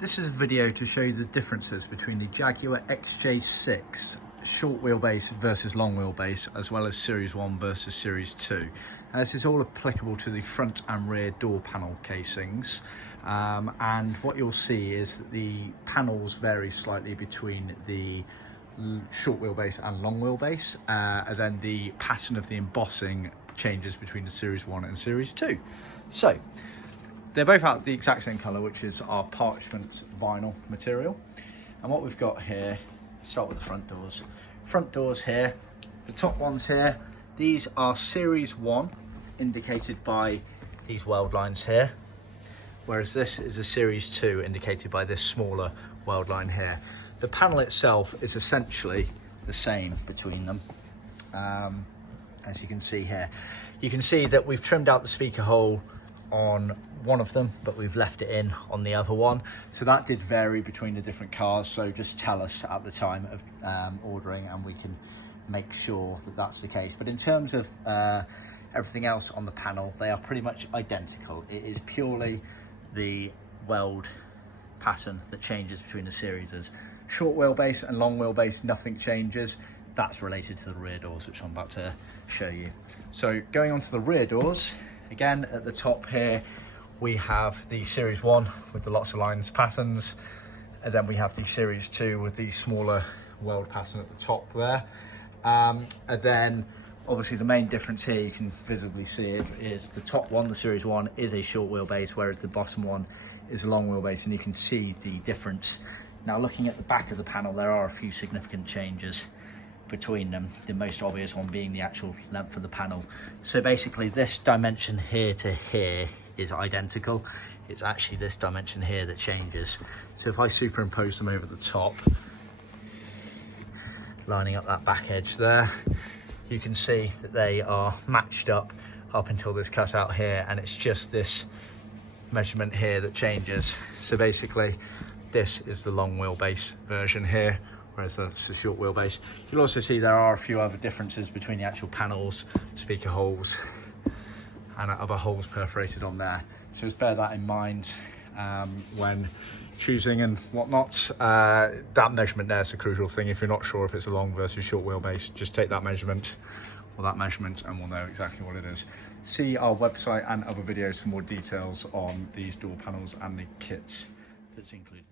This is a video to show you the differences between the Jaguar XJ6 short wheelbase versus long wheelbase, as well as Series 1 versus Series 2. This is all applicable to the front and rear door panel casings. And what you'll see is that the panels vary slightly between the short wheelbase and long wheelbase, and then the pattern of the embossing changes between the Series 1 and Series 2. So they're both out the exact same colour, which is our parchment vinyl material. And what we've got here, start with the front doors. Front doors here, the top ones here, these are Series 1, indicated by these weld lines here, whereas this is a Series 2, indicated by this smaller weld line here. The panel itself is essentially the same between them, as you can see here. You can see that we've trimmed out the speaker hole on one of them, but we've left it in on the other one. So that did vary between the different cars, so just tell us at the time of ordering and we can make sure that that's the case. But in terms of everything else on the panel, they are pretty much identical. It is purely the weld pattern that changes between the series. Short wheelbase and long wheelbase, nothing changes. That's related to the rear doors, which I'm about to show you. So going on to the rear doors, again, at the top here, we have the Series 1 with the lots of lines patterns, and then we have the Series 2 with the smaller weld pattern at the top there. And then obviously the main difference here, you can visibly see it, is the top one, the Series 1, is a short wheelbase, whereas the bottom one is a long wheelbase, and you can see the difference. Now looking at the back of the panel, there are a few significant changes between them, the most obvious one being the actual length of the panel. So basically this dimension here to here is identical. It's actually this dimension here that changes. So if I superimpose them over the top, lining up that back edge there, you can see that they are matched up until this cutout here, and it's just this measurement here that changes. So basically this is the long wheelbase version here, whereas that's the short wheelbase. You'll also see there are a few other differences between the actual panels, speaker holes, and other holes perforated on there. So just bear that in mind when choosing and whatnot. That measurement there is a crucial thing. If you're not sure if it's a long versus short wheelbase, just take that measurement or that measurement and we'll know exactly what it is. See our website and other videos for more details on these door panels and the kits that's included.